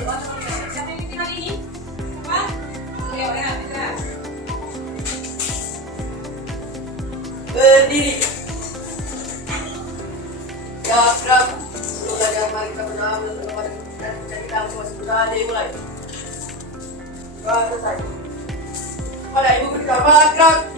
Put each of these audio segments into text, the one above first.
Siapa yang bikin hari ini? Apa? Oke, ya, Fitra. Berdiri. Gerak. Sebelum belajar mari kita berdoa kepada dan kita semua sudah dimulai. Selesai. Pada ibu berkata gerak.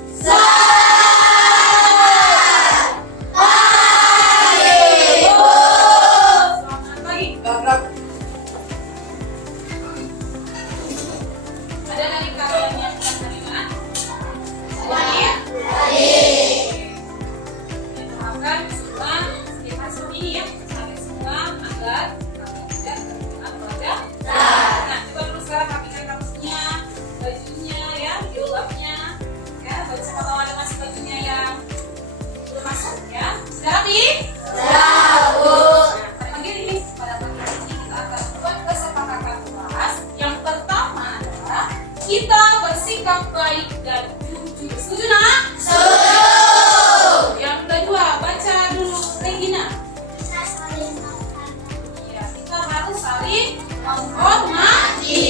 Kita bersikap baik dan jujur. Setuju nak? Yang kedua, baca dulu Regina. Ya, kita harus saling menghormati.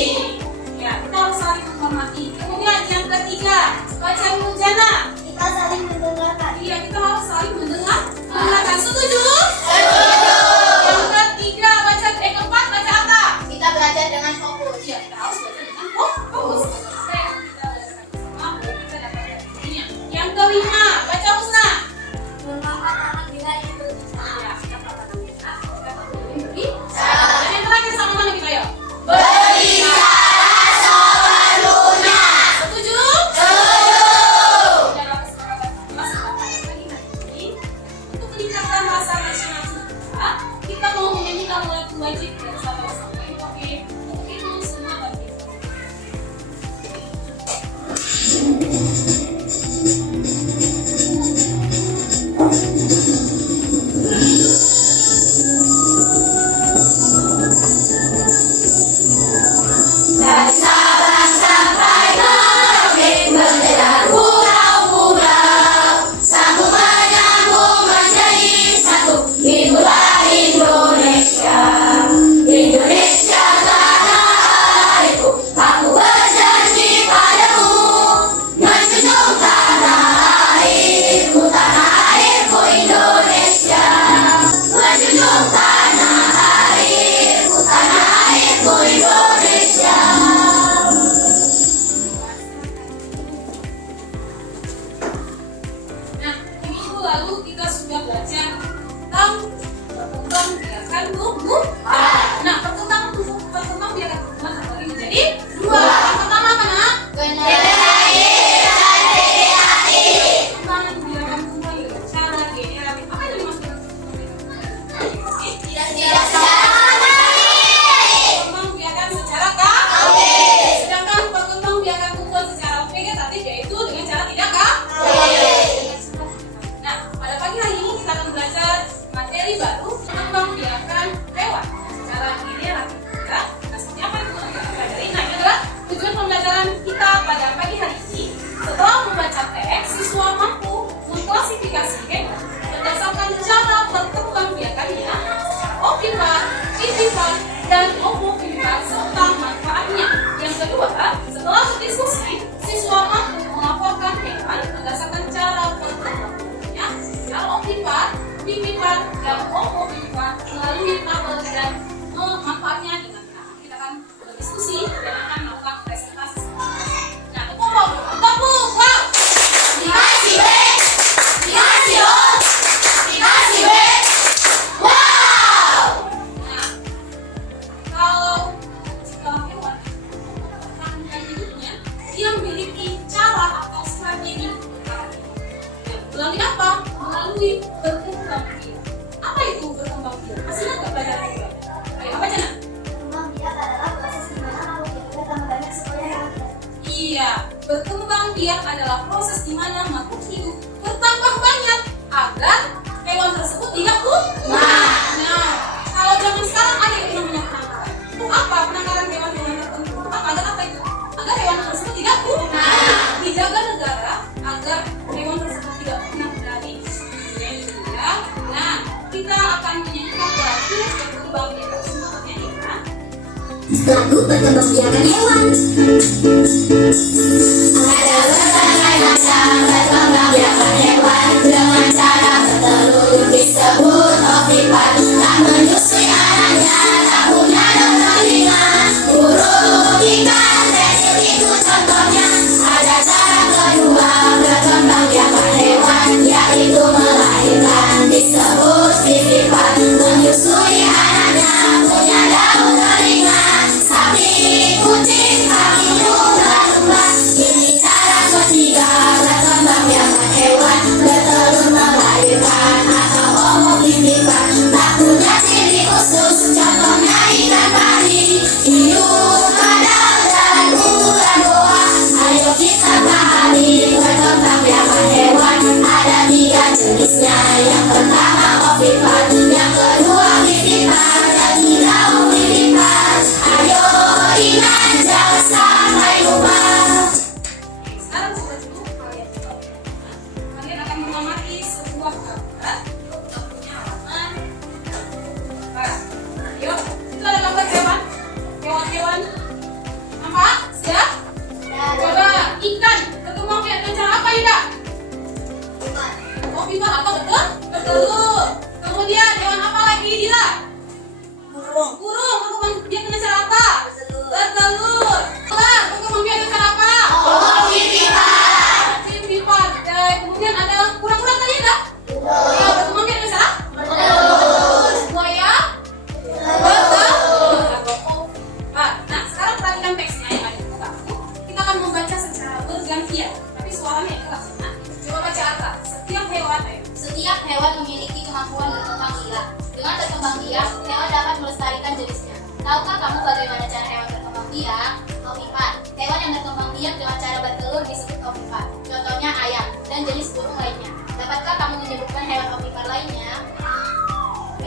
Ya, kita harus saling menghormati. Kemudian yang ketiga, baca dulu Jana. Kita saling mendengarkan. Iya, kita harus saling mendengarkan. Setuju? Yang ketiga, keempat, baca apa? Kita belajar dengan fokus. Iya, kita harus belajar dengan fokus. Kita belajar bersama, kita dapat dari dirinya. Yang kelima, baca Husna. Mengangkat anak bila itu. Ya, kita dapat dari dirinya. Kita dapat dari dirinya. Dan yang terakhir sama-sama kita yuk. Berbicara selalunya. Setuju? Dalam kesepakatan pagi hari ini, untuk meningkatkan rasa nasional kita mau menyanyikan lagu wajib dari Sabang sampai Merauke. Untuk itu semua bagi. Dari Sabang sampai Merauke mendengar pulau-pulau, sambung menyambung menjadi satu. Itulah Indonesia, Indonesia tanah airku. Aku berjanji padamu, menjunjung tanah airku Indonesia, menjunjung tanah airku Indonesia. Nah, minggu lalu kita sudah belajar tentang perkembangbiakan tumbuhan. Nah, perkembangbiakan tumbuhan terbagi menjadi dua. Yang pertama apa nak? Perkembangbiakan tumbuhan dengan cara generatif. Apa yang dimaksudkan perkembangbiakan secara kawin. Sedangkan perkembangbiakan tumbuhan secara vegetatif yaitu dengan cara tidak kawin. Nah, pada pagi hari ini kita akan belajar materi baru perkembangbiakan hewan secara generatif. Ya, nah seperti apa itu nanti kita pelajari. Nah, ini adalah tujuan pembelajaran kita pada pagi hari ini. Setelah membaca teks, siswa mampu mengklasifikasi hewan berdasarkan cara perkembangbiakannya secara ovipar, vivipar, dan ovovivipa serta manfaatnya. Yang kedua, setelah berdiskusi, siswa mampu melaporkan hewan berdasarkan cara perkembangbiakannya secara ovipar, vivipar, dan ovovivipa melalui tabel dan manfaatnya dengan benar. Kita akan berdiskusi dan akan melakukan presentasi. Nah, tepuk. Dikasih B, dikasih O, dikasih B. Wow! Nah, kalau jika hewan mempertahankan hidupnya, dia memiliki cara atau strategi melalui apa? Melalui berkembang biak. Apa itu berkembang biak? Masih ingat nggak belajar itu? Ayo, apa aja nak? Berkembang biak adalah proses di mana makhluk hidup bertambah banyak supaya hewan hidup. Iya, berkembang biak adalah proses di mana makhluk hidup bertambah banyak agar hewan tersebut tidak punah. Nah, kalau zaman sekarang ada yang namanya penangkaran. Untuk apa penangkaran hewan-hewan tertentu? Untuk apa? Agar apa itu? Agar hewan tersebut tidak punah. Dijaga negara agar hewan tersebut tidak punah dari dunia ini. Ya. Nah, kita akan menyanyikan lagu berkembang biak. Semuanya ya. Lagu perkembangbiakan hewan. Ada berbagai macam perkembangbiakan hewan dengan cara bertelur disebut ovipat. Tak menyusui anaknya, tak punya dua telinga. Burung, ikan, reptil itu contohnya. Ada cara kedua berkembangbiakan hewan, yaitu melahirkan disebut vivipat. Menyusui anaknya, punya daun telinga. Sapi, kucing, kambing, lumba-lumba. Ini cara ketiga berkembangbiakan hewan, bertelur melahirkan atau ovovivipat. Tak punya ciri khusus, contohnya ikan pari, hiu, kadal, dan ular boa. Ayo kita pahami perkembangbiakan hewan. Ada 3 jenisnya. Yang pertama ovipat, yang kedua vivipat, ketiga ovivipat. Ayo ingat jangan sampai lupa. Sekarang coba dulu kalian akan mengamati sebuah gambar yang punya halaman. Yuk, itu ada gambar hewan-hewan. Nampak? Siap? Coba ikan berkembang biak dengan cara apa, Yuda? Ovipat apa betul? Bertelur. Kemudian hewan apa lagi, Dila? Burung berkembang biak dengan cara apa? Bertelur. Ular berkembang biak dengan cara apa? Ovivipat. Vivipat. Kemudian ada kurang-kurang tadi ada? Ya, berkembang biak dengan cara? Bertelur. Buaya? Bertelur. Nah, sekarang perhatikan teksnya yang ada di buku kamu. Kita akan membaca secara bergantian, tapi suaranya keras. Nah, coba baca atas. Setiap hewan memiliki kemampuan berkembang biak. Dengan berkembang biak, hewan dapat melestarikan jenisnya. Tahukah kamu bagaimana cara hewan berkembang biak? Ovipat. Hewan yang berkembang biak dengan cara bertelur disebut ovipat. Contohnya ayam dan jenis burung lainnya. Dapatkah kamu menyebutkan hewan ovipat lainnya?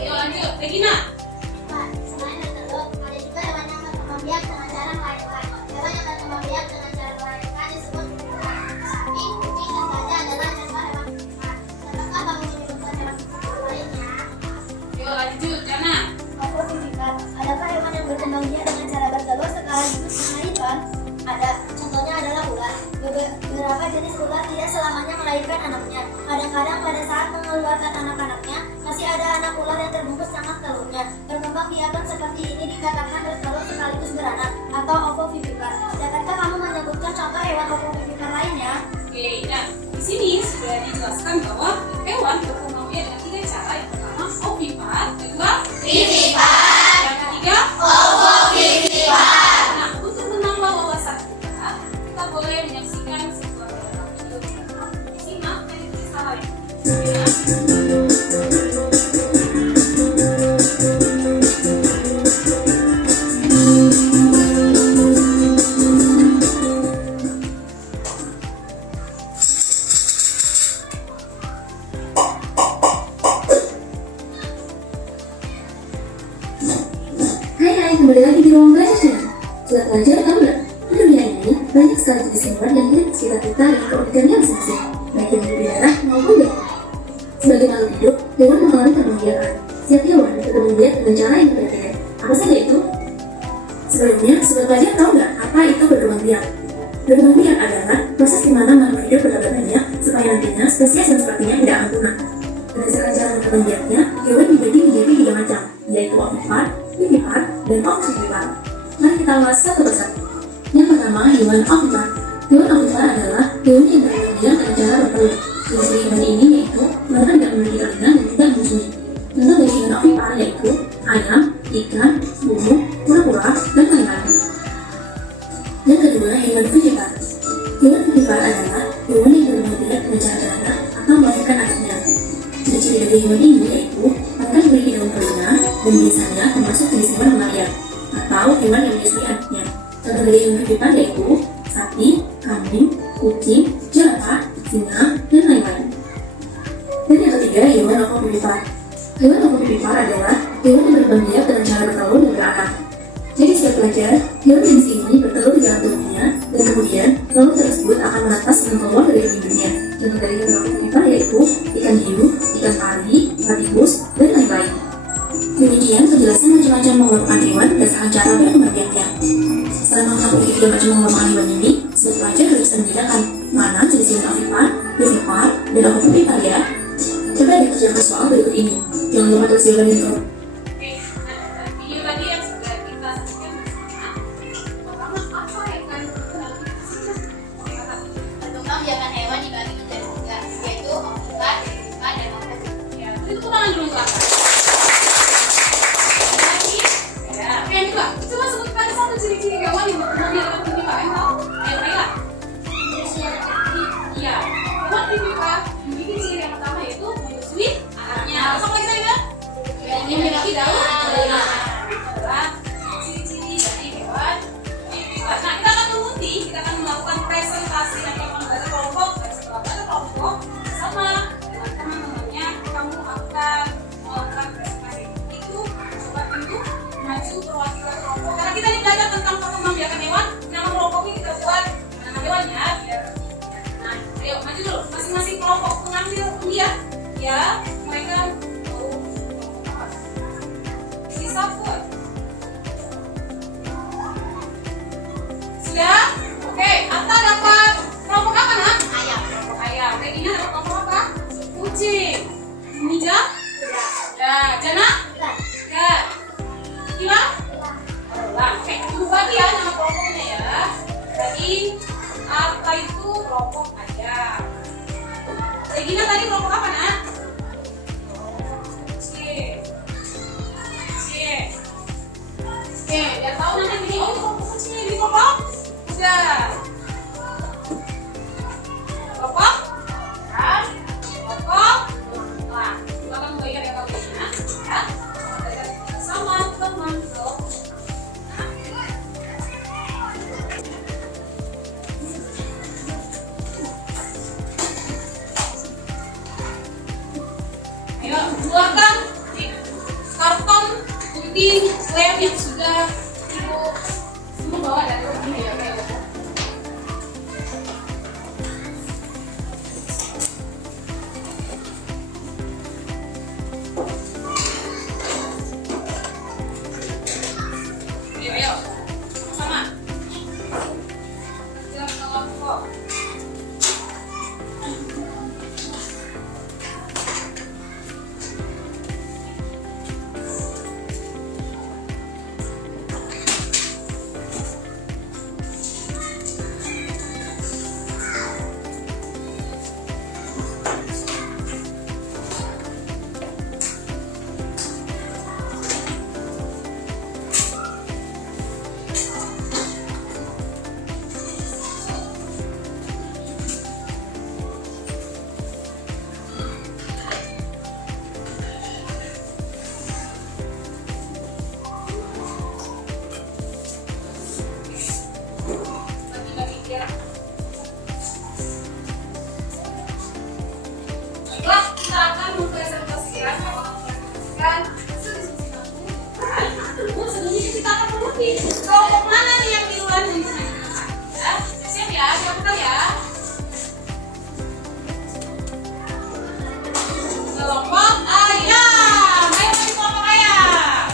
Ayo lanjut, Regina. Selain bertelur, ada juga hewan yang berkembang biak dengan cara melahirkan. Hewan yang berkembang biak dengan cara melahirkan disebut vivipat. Sapi, kucing, dan gajah adalah contoh hewan vivipat. Dapatkah kamu menyebutkan hewan vivipat lainnya? Ayo lanjut, Jana. Ovovivipat. Adakah hewan yang berkembang biak dengan cara bertelur sekaligus melahirkan? Ada. Contohnya adalah ular. Beberapa jenis ular tidak selamanya melahirkan anaknya. Kadang-kadang pada saat mengeluarkan anak-anaknya, masih ada anak ular yang terbungkus sama telurnya. Berkembang biakan seperti ini dikatakan bertelur sekaligus beranak atau ovovivipat. Dapatkah kamu menyebutkan contoh hewan ovovivipat lainnya? Oke, nah di sini sudah dijelaskan bahwa hewan berkembang biak dengan 3 cara. Yang pertama ovipat, kedua Vivipat. yang ketiga. Ovovivipat. Nah, untuk menambah wawasan kita boleh menyaksikan sebuah video. Simak dan ikuti salah ya. Hai, kembali lagi di ruang belajar channel. Sudah belajar tahu nggak? Di dunia ini banyak sekali jenis hewan yang hidup di sekitar kita dengan keunikannya masing-masing, baik yang hidup di darat maupun di laut. Sebagai makhluk hidup, hewan mengalami perkembangbiakan. Setiap hewan berkembang biak dengan cara yang berbeda. Apa saja itu? Sebelumnya, sobat belajar tahu nggak apa itu berkembang biak? Berkembang biak adalah proses di mana makhluk hidup berkembang banyak supaya nantinya spesies yang sepertinya tidak akan punah. Berdasarkan cara berkembang biaknya, hewan dibagi menjadi 3 macam, yaitu ovipat, vivipat, dan ovovivipat. Mari kita ulas satu persatu. Yang pertama, hewan ovipat. Hewan ovipat adalah hewan yang berkembang biak dengan cara bertelur. Jenis hewan ini yaitu hewan tidak memiliki telinga dan tidak menyusui. Contoh dari hewan ovipat yaitu ayam, ikan, burung, kura-kura, dan lain-lain. Yang kedua, hewan vivipat. Hewan vivipat adalah hewan yang berkembang biak dengan cara beranak atau melahirkan anaknya. Ciri-ciri dari hewan ini yaitu akan memiliki daun telinga dan biasanya termasuk jenis hewan pelayar atau hewan yang menyusui anaknya. Contoh dari hewan vivipat yaitu sapi, kambing, kucing, jerapah, singa, dan lain-lain. Dan yang ketiga, hewan ovovivipat. Hewan ovovivipat adalah hewan yang berkembang biak dengan cara bertelur dan beranak. Jadi sobat pelajar, hewan jenis ini bertelur di dalam tubuhnya dan kemudian telur tersebut akan menetas dengan keluar dari induknya. Contoh dari hewan ovovivipat yaitu ikan hiu, ikan pari, platypus, dan lain-lain. Demikian penjelasan menjelaskan macam-macam mengelompokkan hewan berdasarkan cara berkembang biaknya. Setelah mengetahui tiga macam mengelompokkan hewan ini, sebagai pelajar harus bisa membedakan mana jenis hewan ovipar, bivipar, dan ovovivipar ya. Coba deh kerjakan soal berikut ini. Jangan lupa tulis jawaban info. Oke, nah, video tadi yang sudah kita saksikan bersama. Pertama, apa yang akan kita Berkembang biakan hewan dibagi menjadi tiga, yaitu ovipar, bivipar, dan ovovivipar. ya, tepuk tangan dulu belakang. Lagi, ya, oke yang kedua. Coba sebutkan satu ciri-ciri hewan yang berkembang biakan ovipar. Yang tahu? Ayo, Kayla. Iya, hewan ovipar memiliki ciri yang pertama yaitu menyusui anaknya. Langsung lagi tadi kan? Memiliki daun adalah ciri-ciri dari hewan ovipar. Nah, kita akan mengundi, kita akan melakukan presentasi nanti akan membaca kelompok dan setelah baca kelompok sama dengan teman-temannya kamu akan melakukan presentasi itu. Coba tentu maju perwakilan kelompok karena kita ini belajar tentang perkembang biakan hewan. Nama kelompoknya kita buat nama hewannya biar. Nah, ayo maju dulu masing-masing kelompok pengambil undian ya, mereka mau kelompok apa? Sisa pun sudah. Oke, Atta dapat kelompok apa nak? Ayam. Kelompok ayam. Regina dapat kelompok apa? Kucing. Nija? Ya, Jana? Ya. Kima? Elang. Oke, tunggu bagi ya nama kelompoknya ya. Tadi Atta itu kelompok ayam. Regina tadi kelompok apa nak? Kucing. Kucing. Oke, biar tahu nanti ini oh kelompok kucing ini kelompok. Udah. Kelompok? Kan? Kelompok? Nah, kita akan membayar yang bagiannya ya. Sama teman kelompok. Ayo, keluarkan karton undi lem yang sudah ibu semua bawa dari rumah ya. Ayo, sama. Jangan kelompok. Bagi-bagi jarak. Baiklah, kita akan mempresentasikan hasil diskusi kamu. Sebelumnya kita akan mengundi kelompok mana nih yang duluan yang bisa digunakan. Ya, siap ya, siapkan ya. Kelompok ayam. Ayo bagi kelompok ayam.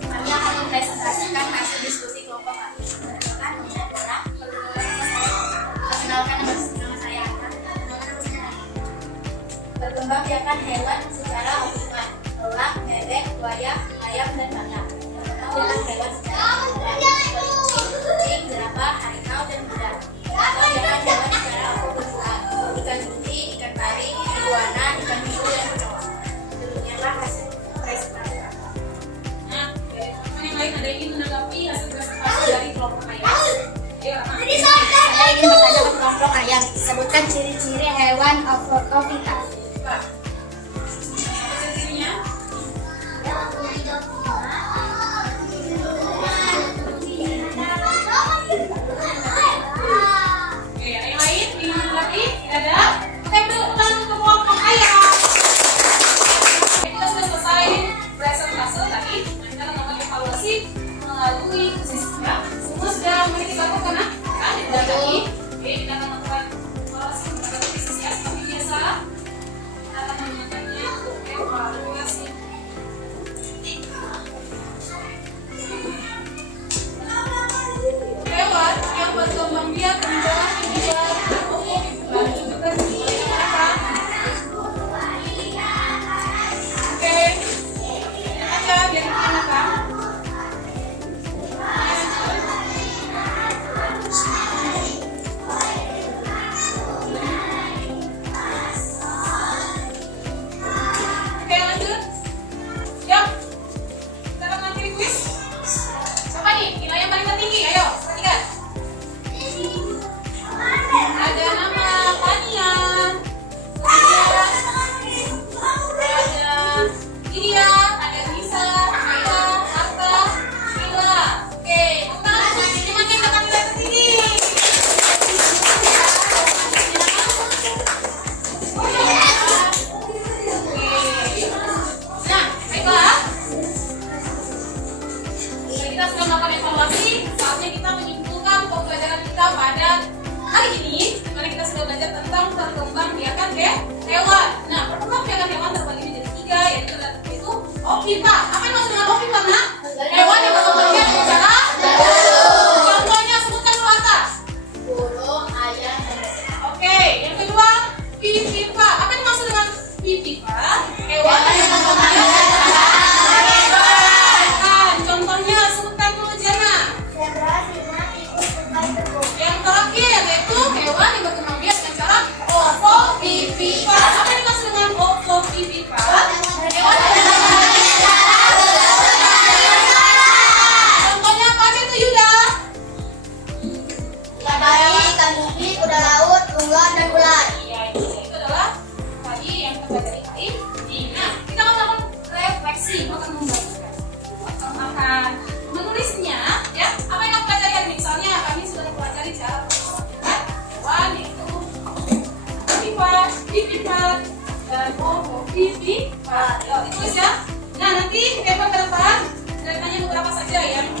Kami akan mempresentasikan hasil diskusi kelompok kami. Perkenalkan nama saya Atta. Berkembang biakan hewan secara ovipar. Elang, bebek, buaya, ayam, dan badak. Berkembang biakan hewan secara ovipar. Kucing, jerapah, harimau, dan kuda. Berkembang biakan hewan secara ovovivipar. Ikan putih, ikan pari, iguana, ikan hiu, dan kecoa. Demikianlah hasil presentasi kami. Nah, dari teman-teman yang lain ada yang ingin menanggapi hasil presentasi dari kelompok ayam? Ayo, Rahma. Saya ingin bertanya ke kelompok ayam. Sebutkan ciri-ciri hewan ovipar. Pak, apa cirinya? Oke, ada yang lain? Ingin menanggapi? Tidak ada? Oke, beri ulang ke kelompok ayam. Oke, kita sudah selesai presentasi tadi. Kita akan melakukan evaluasi melalui quiz ya. Semua sudah memiliki kartu kan? Kan? Tidak lagi. Oke, kita akan melakukan vivipa. Apa yang dimaksud dengan vivipa? Hewan yang berkembang biak. Contohnya sebutkan dulu Jana. Zebra, singa, tikus, tupai, kebo. Yang terakhir yaitu hewan yang berkembang biak dengan cara ovovivipa. Apa yang dimaksud dengan ovovivipa? Hewan yang berkembang biak dengan cara contohnya apa aja tuh Yuda? Bayi, ikan bumi, kuda laut, unggas, dan ular. Iya, itu adalah tadi yang kita pelajari tadi. Nah, kita akan melakukan refleksi, akan membaca, akan menulisnya, ya. Apa yang kita pelajari hari ini? Misalnya, kami sudah mempelajari cara pengelolaan hewan, yaitu vivipa, dan ovovivipa. Yuk, ditulis ya. Nah, nanti paper ke depan, saya tanya beberapa saja yang